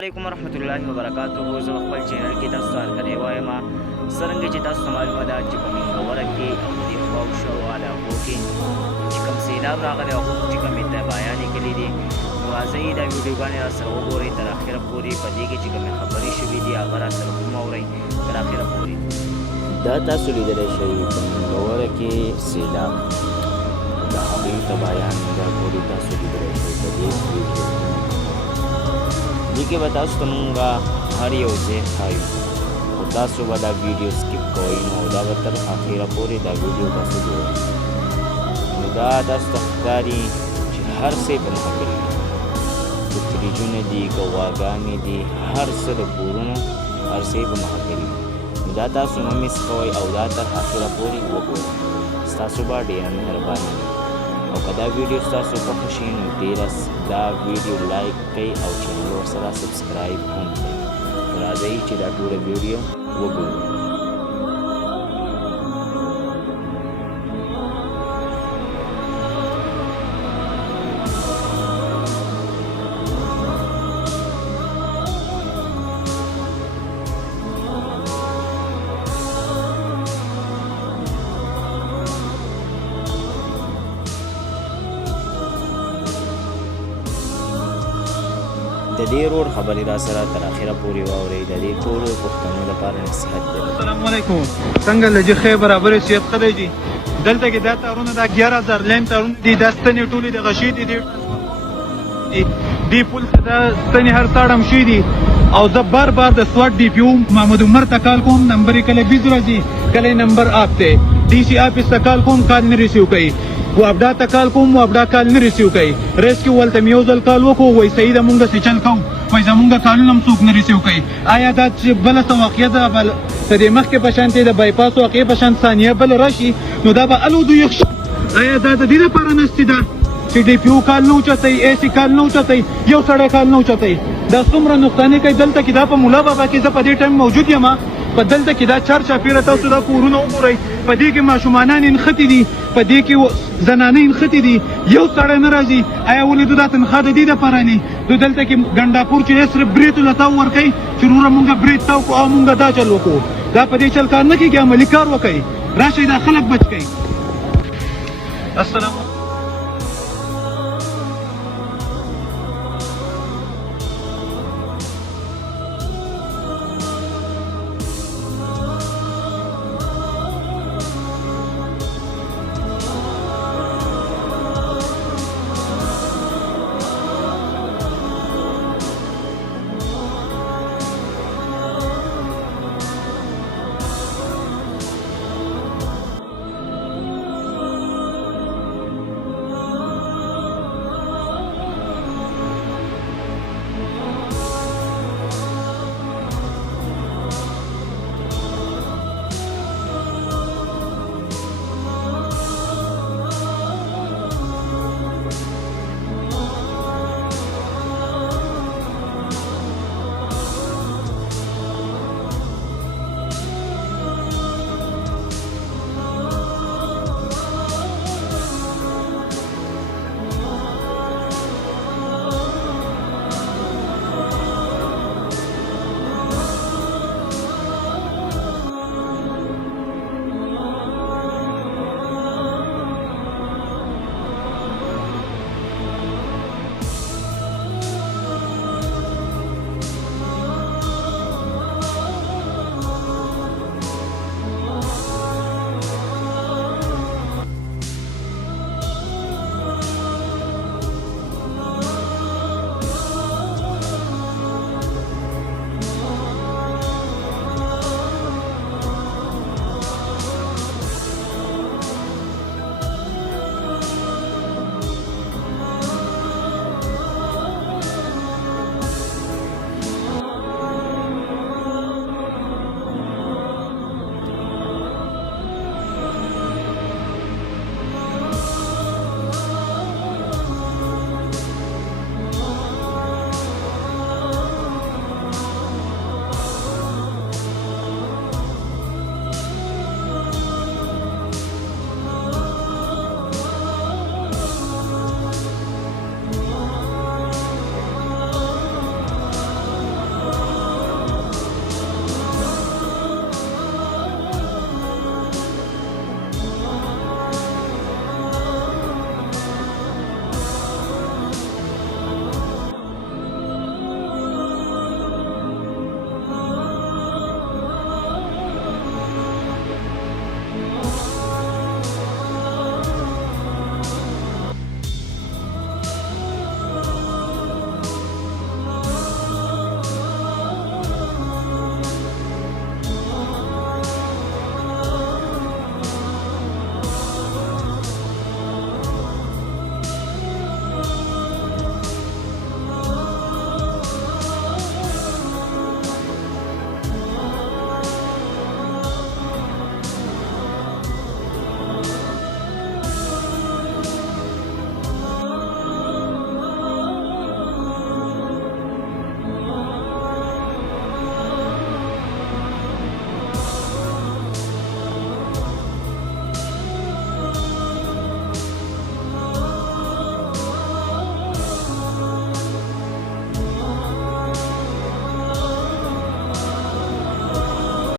علیکم ورحمۃ اللہ وبرکاتہ. زه خپل چینل کې تاسو ته هرکلی وایم. څرنګه چې تاسو ته معلومه ده چې په منوره کې او په دې خواوشا علاقو کې چې کوم سیلاب راغلی او چې کومې تباهیانې کړي دي، نو راځئ دا ویډیوګانې راسره وګورئ تر اخره پورې. په دې کې چې کومې خبرې شوي دي هغه راسره هم واورئ تر اخره پورې. دا تاسو لیدلی شئ په منوره کې سیلاب د هغوی تباهیان دا ټولې تاسو لیدلی شئ په دې ویډیو دې کې به تاسو ته مونږ هر یو ځای ښایو، خو تاسو به دا ویډیو سکپ کوئ، نو دا به تر اخره پورې دا ویډیو تاسو ګورئ. نو دا تاسو ته ښکاري چې هر څه به مخه کړي دي، فریجونه دي، ګواګانې دي، هر څه د کورونو هر څه به مخه کړي. نو دا تاسو مه میس کوئ او دا تر اخره پورې وګورئ. ستاسو به ډېره مهرباني وي. او که دا ویډیو ستاسو خوښه شي نو ډېره دا ویډیو لایک کړئ او چینل ورسره سبسکرایب هم کړئ. راځئ چې دا ټوله ویډیو وګورو. د دې روډ خبرې را سره تر اخره پورې واورئ. د دې ټولو پښتنو لپاره نصیحت دی. السلام علیکم. څنګه لږه خیر برابر صحت ښه دی جی. دلته کې دا تارونه دا 11000 لین تارونه دي، دا ستنې ټولې د غشي دي، دی پول دا ستنې هر ساړم شي دي. او زه بار بار د سوات ډي پی او محمد عمر ته کال کوم، نمبر یې کله بیز راځي کله نمبر آپ ته D C آفس ته کال کوم، کال نه ریسیو کوي. و ابدا ته کال کوم، و ابدا کال نه ریسیو کوي. ریسکیو ولته مې یو ځل کال وکړو، وایي صحیح ده مونږ داسې چل کوو، وایي زمونږ کالونه هم څوک نه ریسیو کوي. آیا دا چې بله څه واقعه ده د دې مخکې په شانتې د بایپاس واقعې په شان ثانیه بله راشي نو دا به الودو یخ شي؟ آیا دا د دې لپاره نستې ده چې ډي پي او کال نه اوچتئ، اے سی کال نه اوچتئ، یو سړی کال نه اوچتئ؟ دا څومره نقصانې کوي. دلته کې دا په ملا بابا کې زه په دې ټایم موجود یم، په دلته کې دا چار چاپېره تاسو دا کورونه وګورئ. په دې کې ماشومانان نښتي دي، په دې کې زنانې نښتي دي، یو سړی نه راځي. آیا ولې دو دا تنخوا د دې دپاره نه دو دلته کې ګنډاپور چې صرف برید له تاو ورکوي چې وروره مونږ برید تاو کړو او مونږ دا چل وکړو؟ دا په دې چل کار نه کېږي، عملي کار وکړئ. راشئ دا خلک بچ کړئ. السلام